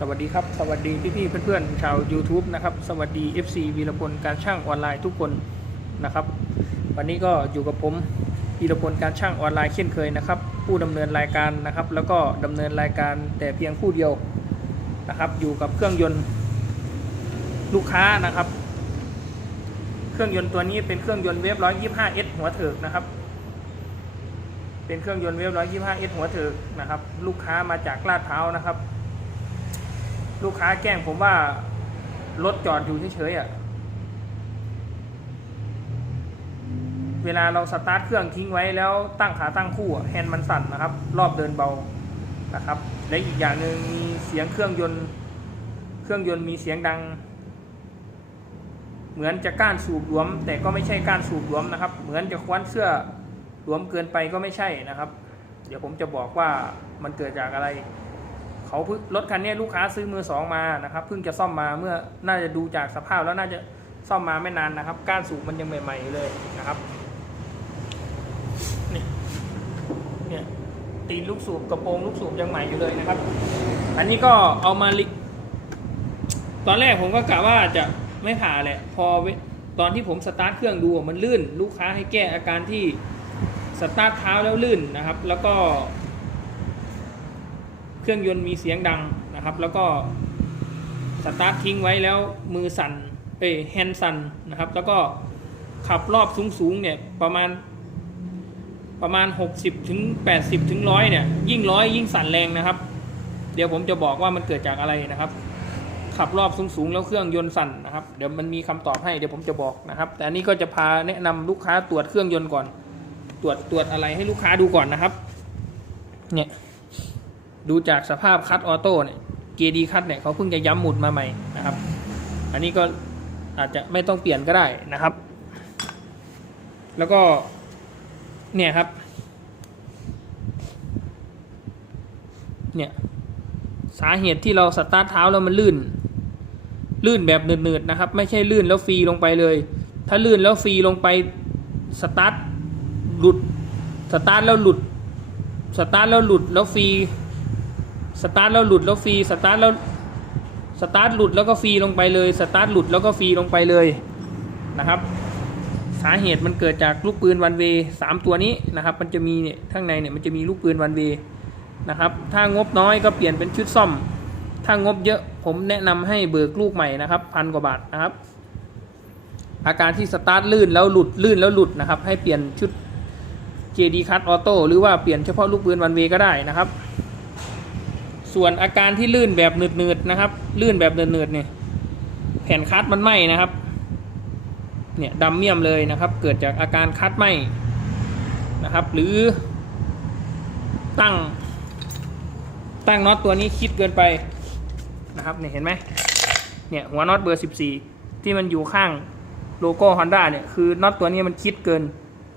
สวัสดีครับ สวัสดีพี่ๆเพื่อนๆชาว YouTube นะครับ สวัสดี FC วีรพลการช่างออนไลน์ทุกคนนะครับ วันนี้ก็อยู่กับผมวีรพลการช่างออนไลน์เช่นเคยนะครับ ผู้ดำเนินรายการนะครับ แล้วก็ดำเนินรายการแต่เพียงผู้เดียวนะครับ อยู่กับเครื่องยนต์ลูกค้านะครับ เครื่องยนต์ตัวนี้เป็นเครื่องยนต์เวฟ 125S หัวเถิกนะครับเป็นเครื่องยนต์เวฟ 125S หัวเถิกนะครับ ลูกค้ามาจากลาดพร้าวนะครับ ลูกค้าแกล้งผมว่ารถจอดอยู่เฉยๆอะ เวลาเราสตาร์ทเครื่องทิ้งไว้แล้วตั้งขาตั้งคู่แฮนด์มันสั่นนะครับ รอบเดินเบานะครับ และอีกอย่างหนึ่งมีเสียงเครื่องยนต์ เครื่องยนต์มีเสียงดัง เหมือนจะก้านสูบหลวม แต่ก็ไม่ใช่ก้านสูบหลวมนะครับ เหมือนจะคว้านเสื้อหลวมเกินไปก็ไม่ใช่นะครับ เดี๋ยวผมจะบอกว่ามันเกิดจากอะไร เขารถคันนี้ลูกค้าซื้อมือสองมานะครับเพิ่งจะซ่อมมาเมื่อน่าจะดูจากสภาพแล้วน่าจะซ่อมมาไม่นานนะครับ ก้านสูบมันยังใหม่ๆเลยนะครับนี่เนี่ยตีนลูกสูบกระโปรงลูกสูบยังใหม่อยู่เลยนะครับ อันนี้ก็เอามาลิตอนแรกผมก็กะว่าจะไม่ผ่าแหละ พอเวตอนที่ผมสตาร์ทเครื่องดูมันลื่น ลูกค้าให้แก้อาการที่สตาร์ทเท้าแล้วลื่นนะครับ แล้วก็ เครื่องยนต์มีเสียงดังนะครับ แล้วก็สตาร์ททิ้งไว้แล้วมือสั่นเอ้แฮนด์สั่นนะครับ แล้วก็ขับรอบสูงๆเนี่ยประมาณประมาณ 60ถึง80ถึงร้อยเนี่ยยิ่งร้อยยิ่งสั่นแรงนะครับ เดี๋ยวผมจะบอกว่ามันเกิดจากอะไรนะครับ ขับรอบสูงๆแล้วเครื่องยนต์สั่นนะครับ เดี๋ยวมันมีคำตอบให้เดี๋ยวผมจะบอกนะครับ แต่อันนี้ก็จะพาแนะนำลูกค้าตรวจเครื่องยนต์ก่อน ตรวจตรวจอะไรให้ลูกค้าดูก่อนนะครับ เนี่ย ดูจากสภาพคัตออโต้เนี่ยเกียร์ดีคัตเนี่ยเขาเพิ่งจะย้ำหมุดมาใหม่นะครับ อันนี้ก็อาจจะไม่ต้องเปลี่ยนก็ได้นะครับ แล้วก็เนี่ยครับ เนี่ยสาเหตุที่เราสตาร์ทเท้าแล้วมันลื่น ลื่นแบบเนืดๆนะครับ ไม่ใช่ลื่นแล้วฟรีลงไปเลย ถ้าลื่นแล้วฟรีลงไปสตาร์ทหลุดสตาร์ทแล้วหลุดสตาร์ทแล้วหลุดแล้วฟรี สตาร์ทแล้วหลุดแล้วฟรีสตาร์ทแล้วสตาร์ทหลุดแล้วก็ฟรีลงไปเลยสตาร์ทหลุดแล้วก็ฟรีลงไปเลยนะครับ สาเหตุมันเกิดจากลูกปืนวันเวสามตัวนี้นะครับ มันจะมีเนี่ยข้างในเนี่ยมันจะมีลูกปืนวันเวนะครับ ถ้างบน้อยก็เปลี่ยนเป็นชุดซ่อม ถ้างบเยอะผมแนะนำให้เบิกลูกใหม่นะครับพันกว่าบาทนะครับ อาการที่สตาร์ทลื่นแล้วหลุดลื่นแล้วหลุดนะครับ ให้เปลี่ยนชุด JD Cut Auto หรือว่าเปลี่ยนเฉพาะลูกปืนวันเวก็ได้นะครับ ส่วนอาการที่ลื่นแบบหนืดๆนะครับ ลื่นแบบหนืดๆเนี่ยแผ่นคัดมันไหม้นะครับ เนี่ยดำเมี่ยมเลยนะครับ เกิดจากอาการคัดไหมนะครับ หรือตั้ง ตั้งน็อตตัวนี้คิดเกินไปนะครับเนี่ยเห็นไหมเนี่ยหัวน็อตเบอร์ 14 ที่มันอยู่ข้างโลโก้ Honda เนี่ยคือน็อตตัวนี้มันคิดเกิน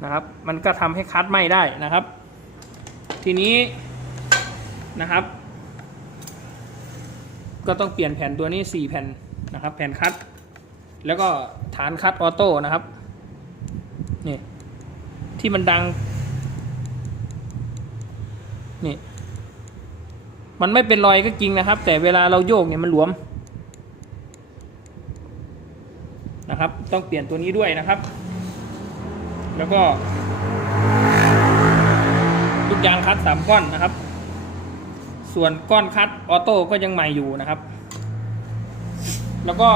นะครับ มันก็ทำให้คัดไหมได้นะครับ ทีนี้นะครับ ก็ต้องเปลี่ยนแผ่นตัวนี้ 4 แผ่นนะครับ แผ่นคัด แล้วก็ฐานคัดออโต้นะครับ นี่ ที่มันดัง นี่ มันไม่เป็นรอยก็จริงนะครับ แต่เวลาเราโยกเนี่ยมันหลวม นะครับ ต้องเปลี่ยนตัวนี้ด้วยนะครับ แล้วก็ลูกยางคัดสามก้อนนะครับ ส่วนก้อนคัดออโต้ก็ยังใหม่อยู่นะครับ แล้วก็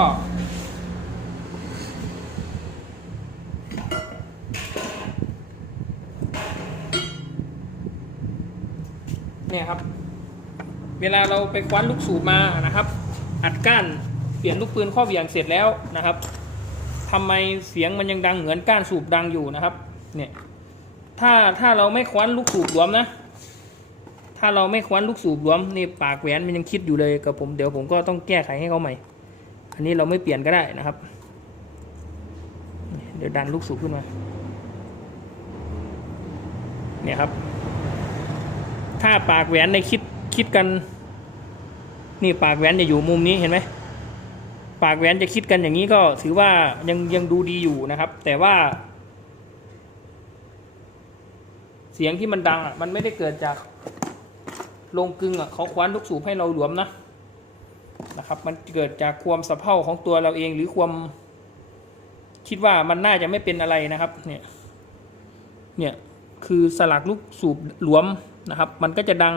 เนี่ยครับ เวลาเราไปคว้านลูกสูบมานะครับ อัดก้านเปลี่ยนลูกปืนข้อเหวี่ยงเสร็จแล้วนะครับทำไมเสียงมันยังดังเหมือนก้านสูบดังอยู่นะครับ เนี่ย ถ้าถ้าเราไม่คว้านลูกสูบหลวมนะ ถ้าเราไม่คว้านลูกสูบหลวมนี่ปากแหวนมันยังคิดอยู่เลยกับผมเดี๋ยวผมก็ต้องแก้ไขให้เขาใหม่ อันนี้เราไม่เปลี่ยนก็ได้นะครับ เดี๋ยวดันลูกสูบขึ้นมาเนี่ยครับ ถ้าปากแหวนในคิดคิดกัน นี่ปากแหวนจะอยู่มุมนี้เห็นไหมปากแหวนจะคิดกันอย่างนี้ก็ถือว่ายังยังดูดีอยู่นะครับ แต่ว่า เสียงที่มันดังอะมันไม่ได้เกิดจาก โรงกึงอะเขาคว้านลูกสูบให้เราหลวมนะนะครับ มันเกิดจากความสะเพร่าของตัวเราเองหรือความคิดว่ามันน่าจะไม่เป็นอะไรนะครับเนี่ยเนี่ยคือสลักลูกสูบหลวมนะครับ มันก็จะดัง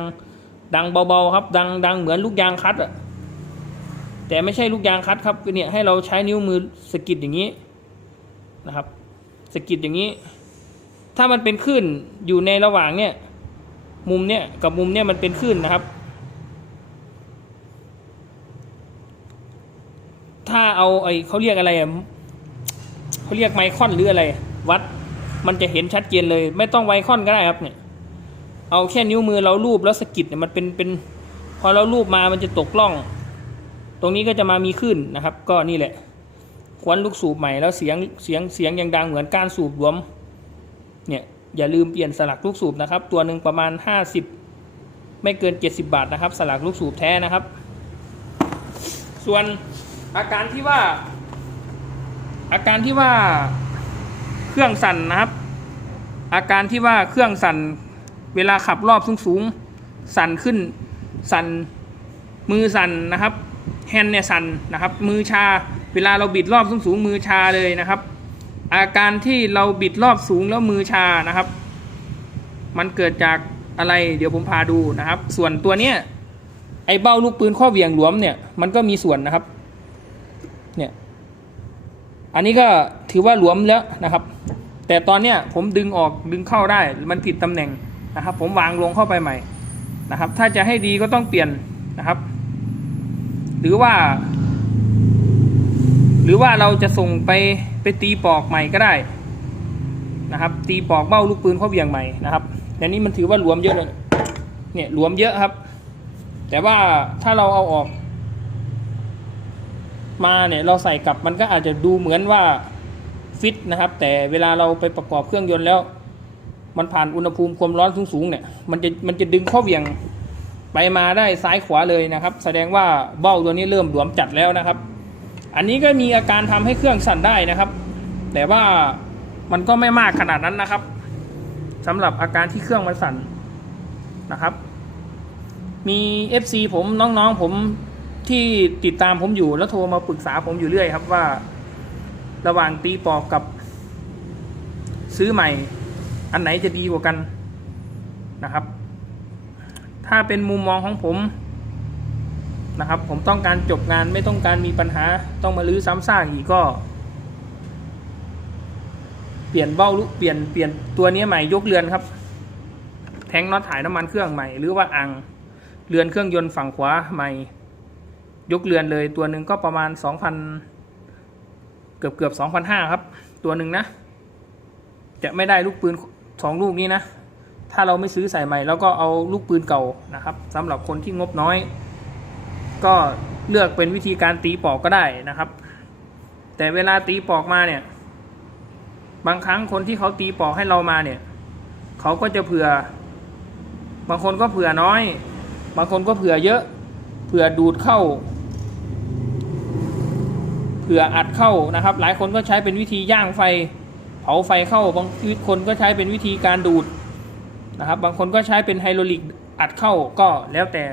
ดังเบาๆครับ ดังดังเหมือนลูกยางคัดอะแต่ไม่ใช่ลูกยางคัดครับเนี่ยให้เราใช้นิ้วมือสกิดอย่างนี้นะครับสกิดอย่างนี้ ถ้ามันเป็นคลื่นอยู่ในระหว่างเนี่ย มุมเนี่ยกับมุมเนี่ยมันเป็นคลื่นนะครับ ถ้าเอาไอ้เขาเรียกอะไรอะเขาเรียกไมคอนหรืออะไร วัดมันจะเห็นชัดเจนเลย ไม่ต้องไวคอนก็ได้ครับเนี่ยเอาแค่นิ้วมือเราลูบแล้วสะกิดเนี่ยมันเป็นเป็นพอเราลูบมามันจะตกล่อง ตรงนี้ก็จะมามีขึ้นนะครับ ก็นี่แหละ ควันลูกสูบใหม่แล้วเสียงเสียงเสียงยังดังเหมือนการสูบรวมเนี่ย อย่าลืมเปลี่ยนสลักลูกสูบนะครับ ตัวหนึ่งประมาณ 50 ไม่เกิน 70 บาทนะครับ สลักลูกสูบแท้นะครับ ส่วนอาการที่ว่า อาการที่ว่าเครื่องสั่นนะครับ อาการที่ว่าเครื่องสั่นเวลาขับรอบสูงๆสั่นขึ้นสั่นมือสั่นนะครับแฮนด์เนี่ยสั่นนะครับ มือชาเวลาเราบิดรอบสูงๆมือชาเลยนะครับ อาการที่เราบิดรอบสูงแล้วมือชานะครับ มันเกิดจากอะไรเดี๋ยวผมพาดูนะครับ ส่วนตัวเนี้ยไอ้เบ้าลูกปืนข้อเวียงหลวมเนี่ยมันก็มีส่วนนะครับ เนี่ย อันนี้ก็ถือว่าหลวมแล้วนะครับ แต่ตอนเนี้ยผมดึงออกดึงเข้าได้มันผิดตำแหน่งนะครับ ผมวางลงเข้าไปใหม่นะครับ ถ้าจะให้ดีก็ต้องเปลี่ยนนะครับ หรือว่า หรือว่าเราจะส่งไปไปตีปอกใหม่ก็ได้นะครับ ตีปอกเบ้าลูกปืนข้าเบี่ยงใหม่นะครับแต่นี้มันถือว่าหลวมเยอะเลยเนี่ยหลวมเยอะครับ แต่ว่าถ้าเราเอาออก มาเนี่ยเราใส่กลับมันก็อาจจะดูเหมือนว่าฟิตนะครับ แต่เวลาเราไปประกอบเครื่องยนต์แล้ว มันผ่านอุณหภูมิความร้อนสูงๆเนี่ยมันจะมันจะดึงข้อเหวี่ยงไปมาได้ซ้ายขวาเลยนะครับ แสดงว่าเบ้าตัวนี้เริ่มหลวมจัดแล้วนะครับ อันนี้ก็มีอาการทำให้เครื่องสั่นได้นะครับ แต่ว่ามันก็ไม่มากขนาดนั้นนะครับสำหรับอาการที่เครื่องมันสั่นนะครับ มี FC ผมน้องๆผมที่ติดตามผมอยู่แล้วโทรมาปรึกษาผมอยู่เรื่อยครับว่า ระหว่างตีปอกกับ ซื้อใหม่ อันไหนจะดีกว่ากันนะครับ ถ้าเป็นมุมมองของผม นะครับ ผมต้องการจบงานไม่ต้องการมีปัญหาต้องมาลื้อซ้ำซากอีกก็ เปลี่ยนเบ้าลูกเปลี่ยนเปลี่ยนตัวนี้ใหม่ยกเรือนครับ แทงน็อตถ่ายน้ำมันเครื่องใหม่ หรือว่าอ่างเรือนเครื่องยนต์ฝั่งขวาใหม่ ยกเรือนเลยตัวหนึ่งก็ประมาณสองพันเกือบเกือบสองพันห้าครับ ตัวหนึ่งนะ จะไม่ได้ลูกปืนสองลูกนี้นะ ถ้าเราไม่ซื้อใส่ใหม่ แล้วก็เอาลูกปืนเก่านะครับสำหรับคนที่งบน้อย ก็เลือกเป็นวิธีการตีปอกก็ได้นะครับ แต่เวลาตีปอกมาเนี่ย บางครั้งคนที่เขาตีปอกให้เรามาเนี่ย เขาก็จะเผื่อ บางคนก็เผื่อน้อย บางคนก็เผื่อเยอะ เผื่อดูดเข้า เผื่ออัดเข้านะครับ หลายคนก็ใช้เป็นวิธีย่างไฟ เผาไฟเข้า บางคนก็ใช้เป็นวิธีการดูดนะครับ บางคนก็ใช้เป็นไฮโดรลิกอัดเข้าก็แล้วแต่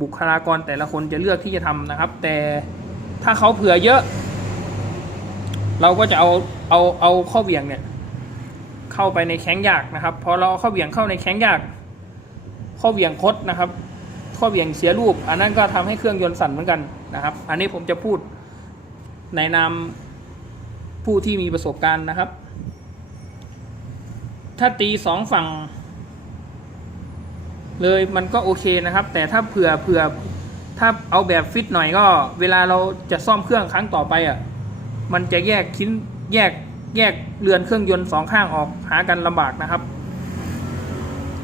บุคลากรแต่ละคนจะเลือกที่จะทำนะครับ แต่ถ้าเขาเผื่อเยอะ เราก็จะเอาเอาเอาข้อเหวี่ยงเนี่ยเข้าไปในแข้งยากนะครับพอเราเอาข้อเหวี่ยงเข้าในแข้งยาก ข้อเหวี่ยงคดนะครับ ข้อเหวี่ยงเสียรูป อันนั้นก็ทำให้เครื่องยนต์สั่นเหมือนกันนะครับ อันนี้ผมจะพูดในนามผู้ที่มีประสบการณ์นะครับ ถ้าตีสองฝั่ง เลยมันก็โอเคนะครับ แต่ถ้าเผื่อเผื่อถ้าเอาแบบฟิตหน่อยก็ เวลาเราจะซ่อมเครื่องครั้งต่อไปอะมันจะแยกชิ้นแยกแยกเรือนเครื่องยนต์สองข้างออกหากันลำบากนะครับ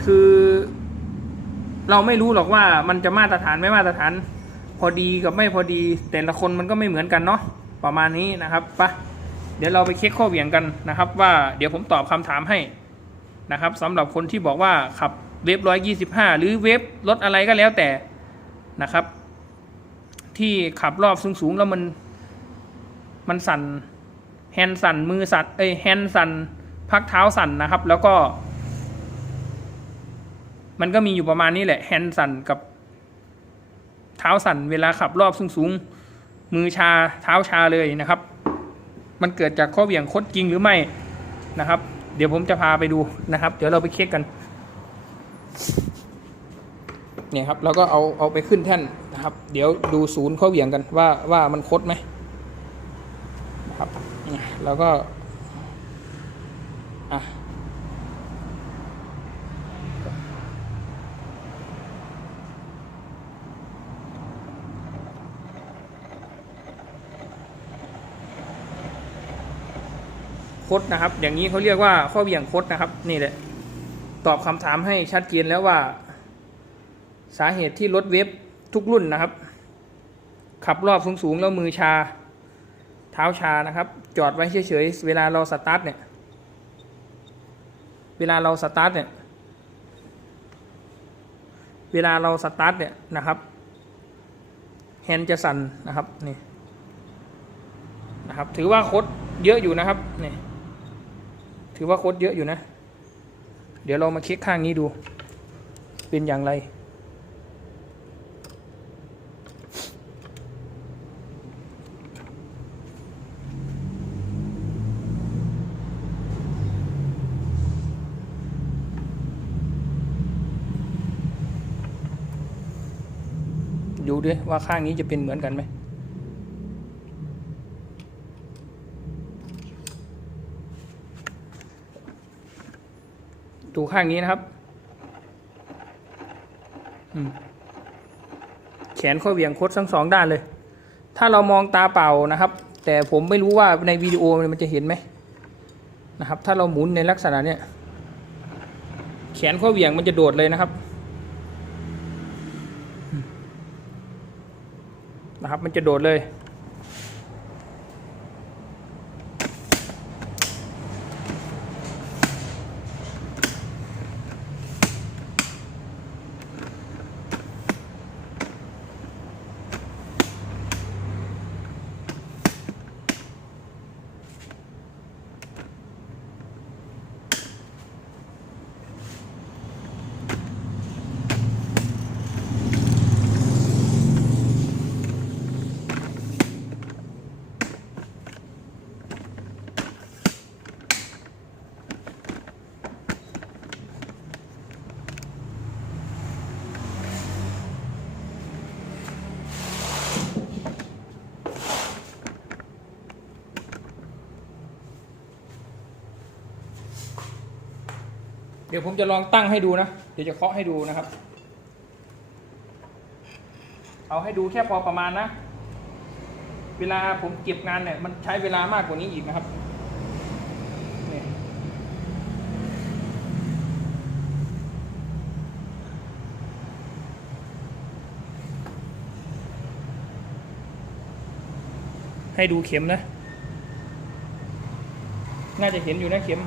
คือ เราไม่รู้หรอกว่ามันจะมาตรฐานไม่มาตรฐาน พอดีกับไม่พอดี แต่ละคนมันก็ไม่เหมือนกันเนาะประมาณนี้นะครับปะเดี๋ยวเราไปเช็คข้อเหวี่ยงกันนะครับ ว่าเดี๋ยวผมตอบคำถามให้นะครับสำหรับคนที่บอกว่าขับ เวฟร้อยยี่สิบห้าหรือเวฟรถอะไรก็แล้วแต่นะครับ ที่ขับรอบสูงๆแล้วมันมันสั่นแฮนด์สั่นมือสั่นเอ้ยแฮนด์สั่นพักเท้าสั่นนะครับ แล้วก็ มันก็มีอยู่ประมาณนี้แหละแฮนด์สั่นกับเท้าสั่นเวลาขับรอบสูงๆมือชาเท้าชาเลยนะครับ มันเกิดจากข้อเหวี่ยงคดจริงหรือไม่นะครับ เดี๋ยวผมจะพาไปดูนะครับ เดี๋ยวเราไปเช็คกัน เนี่ยครับเราก็เอาเอาไปขึ้นแท่นนะครับ เดี๋ยวดูศูนย์ข้อเหวี่ยงกันว่าว่ามันคดไหมนะครับเนี่ยเราก็อะคดนะครับ อย่างนี้เขาเรียกว่าข้อเหวี่ยงคดนะครับ นี่แหละ ตอบคำถามให้ชัดเจนแล้วว่า สาเหตุที่รถเวฟทุกรุ่นนะครับ ขับรอบสูงๆแล้วมือชา เท้าชานะครับ จอดไว้เฉยๆเวลาเราสตาร์ทเนี่ยเวลาเราสตาร์ทเนี่ยเวลาเราสตาร์ทเนี่ยนะครับแฮนด์จะสั่นนะครับนี่นะครับ ถือว่าคดเยอะอยู่นะครับนี่ถือว่าคดเยอะอยู่นะ เดี๋ยวเรามาเช็คข้างนี้ดู เป็นอย่างไร ดูด้วยว่าข้างนี้จะเป็นเหมือนกันไหม ดูข้างนี้นะครับแขนข้อเหวี่ยงคดทั้งสองด้านเลย ถ้าเรามองตาเปล่านะครับ แต่ผมไม่รู้ว่าในวิดีโอมันจะเห็นไหมนะครับ ถ้าเราหมุนในลักษณะเนี้ยแขนข้อเหวี่ยงมันจะโดดเลยนะครับ นะครับ มันจะโดดเลย เดี๋ยวผมจะลองตั้งให้ดูนะ เดี๋ยวจะเคาะให้ดูนะครับ เอาให้ดูแค่พอประมาณนะ เวลาผมเก็บงานเนี่ย มันใช้เวลามากกว่านี้อีกนะครับนี่ให้ดูเข็มนะ น่าจะเห็นอยู่นะเข็ม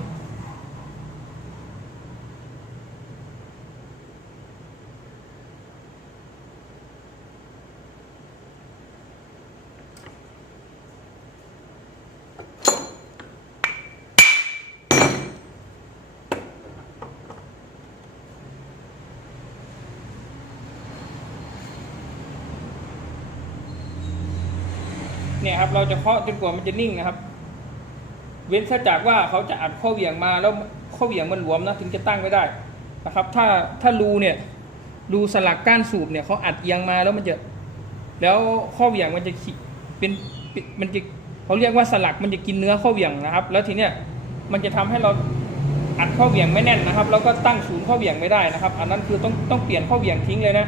ครับ เราจะเคาะจนกว่ามันจะนิ่งนะครับ เว้นถ้าจากว่าเขาจะอัดข้อเหวี่ยงมาแล้วข้อเหวี่ยงมันหลวมนะถึงจะตั้งไม่ได้นะครับ ถ้าถ้ารูเนี่ยรูสลักก้านสูบเนี่ยเขาอัดเอียงมาแล้วมันจะ แล้วข้อเหวี่ยงมันจะขีเป็นมันจะเขาเรียกว่าสลักมันจะกินเนื้อข้อเหวี่ยงนะครับ แล้วทีเนี้ยมันจะทำให้เราอัดข้อเหวี่ยงไม่แน่นนะครับ แล้วก็ตั้งศูนย์ข้อเหวี่ยงไม่ได้นะครับ อันนั้นคือต้องต้องเปลี่ยนข้อเหวี่ยงทิ้งเลยนะ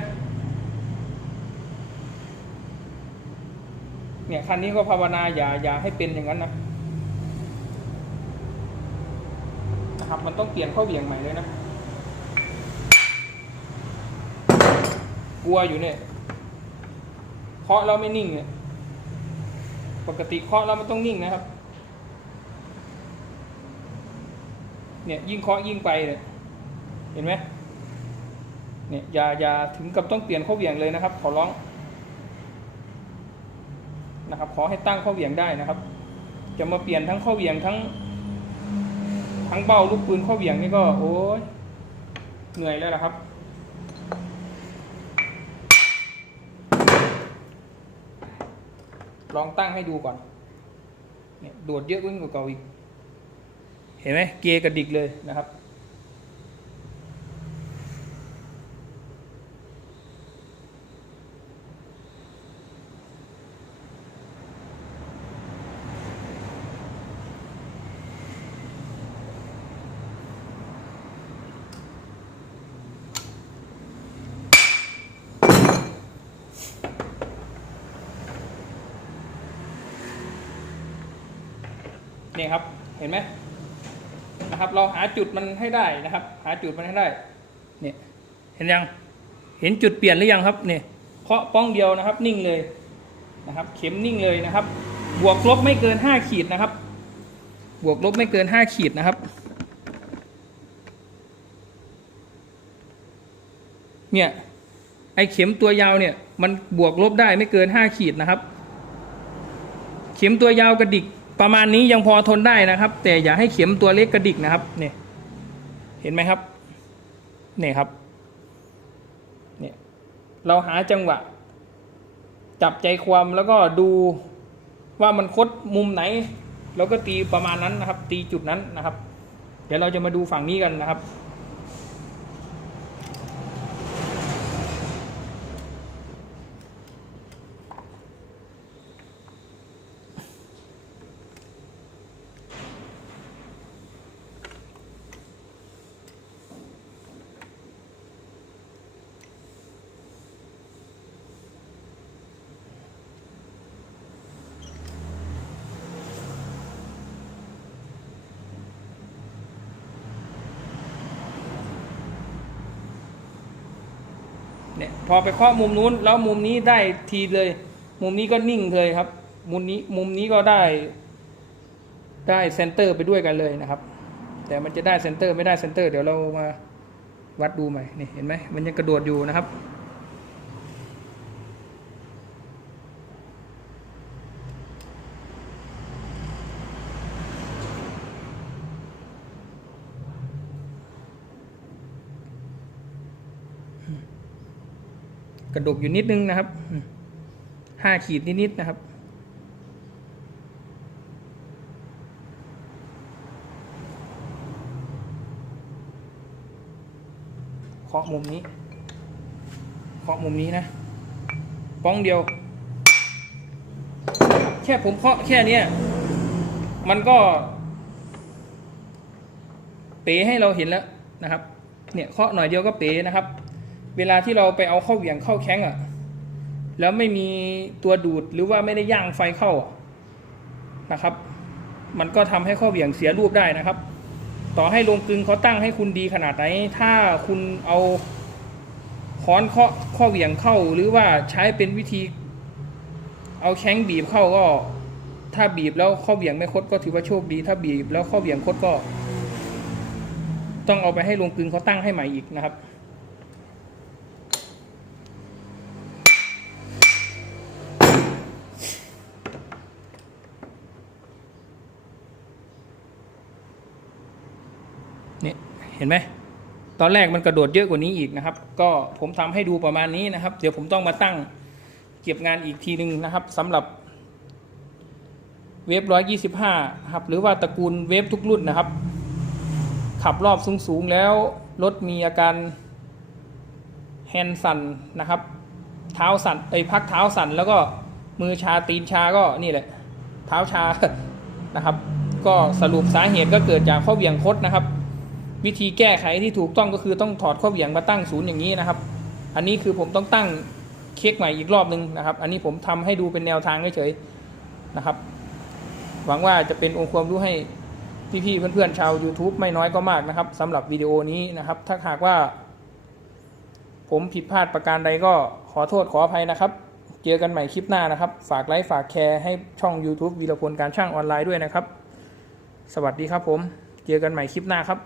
เนี่ยคันนี้ก็ภาวนาอย่าอย่าให้เป็นอย่างนั้นนะนะครับ มันต้องเปลี่ยนข้อเบี่ยงใหม่เลยนะกลัวอยู่เนี่ยเคาะแล้วไม่นิ่งเนี่ยปกติเคาะแล้วมันต้องนิ่งนะครับ เนี่ยยิ่งเคาะยิ่งไปเนี่ยเห็นไหมเนี่ยอย่าอย่าถึงกับต้องเปลี่ยนข้อเบี่ยงเลยนะครับ ขอร้อง นะครับ ขอให้ตั้งข้อเหวียงได้นะครับ จะมาเปลี่ยนทั้งข้อเหวียงทั้ง ทั้งเบ้าลูกปืนข้อเหวียงนี่ก็โอ้ยเหนื่อยแล้วนะครับ ลองตั้งให้ดูก่อนเนี่ยโดดเยอะกว่าเก่าอีก เห็นไหมเกียร์กระดิกเลยนะครับ นี่ครับเห็นไหมนะครับ เราหาจุดมันให้ได้นะครับ หาจุดมันให้ได้เนี่ยเห็นยัง เห็นจุดเปลี่ยนหรือยังครับเนี่ยเคาะป้องเดียวนะครับ นิ่งเลยนะครับ เข็มนิ่งเลยนะครับ บวกลบไม่เกินห้าขีดนะครับ บวกลบไม่เกินห้าขีดนะครับ เนี่ยไอเข็มตัวยาวเนี่ย มันบวกลบได้ไม่เกินห้าขีดนะครับ เข็มตัวยาวกระดิก ประมาณนี้ยังพอทนได้นะครับ แต่อย่าให้เข็มตัวเล็กกระดิกนะครับ เนี่ย เห็นไหมครับ เนี่ยครับ เนี่ย เราหาจังหวะ จับใจความแล้วก็ดูว่ามันคดมุมไหนเราก็ตีประมาณนั้นนะครับ ตีจุดนั้นนะครับ เดี๋ยวเราจะมาดูฝั่งนี้กันนะครับ พอไปเคาะมุมนู้น แล้วมุมนี้ได้ทีเลย มุมนี้ก็นิ่งเลยครับ มุมนี้มุมนี้ก็ได้ ได้เซนเตอร์ไปด้วยกันเลยนะครับ แต่มันจะได้เซนเตอร์ไม่ได้เซนเตอร์เดี๋ยวเรามาวัดดูใหม่นี่เห็นไหมมันยังกระโดดอยู่นะครับ กระดกอยู่นิดนึงนะครับห้าขีดนิดๆนะครับ เคาะมุมนี้ เคาะมุมนี้นะ ป้องเดียว แค่ผมเคาะแค่นี้มันก็ เป๋ให้เราเห็นแล้วนะครับ เนี่ยเคาะหน่อยเดียวก็เป๋นะครับ เวลาที่เราไปเอาเข้าเหวี่ยงเข้าแข้งอะ่ะ แล้วไม่มีตัวดูดหรือว่าไม่ได้ย่างไฟเข้านะครับ มันก็ทำให้ข้อเหวี่ยงเสียรูปได้นะครับ ต่อให้ลงกลึงเขาตั้งให้คุณดีขนาดไหน ถ้าคุณเอาค้อนเคาะข้อเหวี่ยงเข้า หรือว่าใช้เป็นวิธี เอาแข้งบีบเข้าก็ ถ้าบีบแล้วข้อเหวี่ยงไม่คดก็ถือว่าโชคดี ถ้าบีบแล้วข้อเหวี่ยงคดก็ ต้องเอาไปให้ลงกลึงเขาตั้งให้ใหม่อีกนะครับ เนี่ยเห็นไหมตอนแรกมันกระโดดเยอะกว่านี้อีกนะครับ ก็ผมทำให้ดูประมาณนี้นะครับ เดี๋ยวผมต้องมาตั้งเก็บงานอีกทีหนึ่งนะครับสำหรับเวฟร้อยยี่สิบห้าครับหรือว่าตระกูลเวฟทุกรุ่นนะครับ ขับรอบสูงๆแล้วรถมีอาการแฮนสั่นนะครับ เท้าสั่นไอ้พักเท้าสั่นแล้วก็มือชาตีนชาก็นี่แหละ เท้าชานะครับ ก็สรุปสาเหตุก็เกิดจากข้อเหวี่ยงคดนะครับ วิธีแก้ไขที่ถูกต้องก็คือต้องถอดข้อเหวี่ยงมาตั้งศูนย์อย่างนี้นะครับ อันนี้คือผมต้องตั้งเค้กใหม่อีกรอบหนึ่งนะครับ อันนี้ผมทำให้ดูเป็นแนวทางเฉยๆนะครับ หวังว่าจะเป็นองค์ความรู้ให้พี่ๆเพื่อนๆชาว YouTube ไม่น้อยก็มากนะครับสำหรับวิดีโอนี้นะครับ ถ้าหากว่า ผมผิดพลาดประการใดก็ขอโทษขออภัยนะครับ เจอกันใหม่คลิปหน้านะครับ ฝากไลค์ฝากแชร์ให้ช่อง YouTube วีรพลการช่างออนไลน์ด้วยนะครับ สวัสดีครับผม เจอกันใหม่คลิปหน้าครับ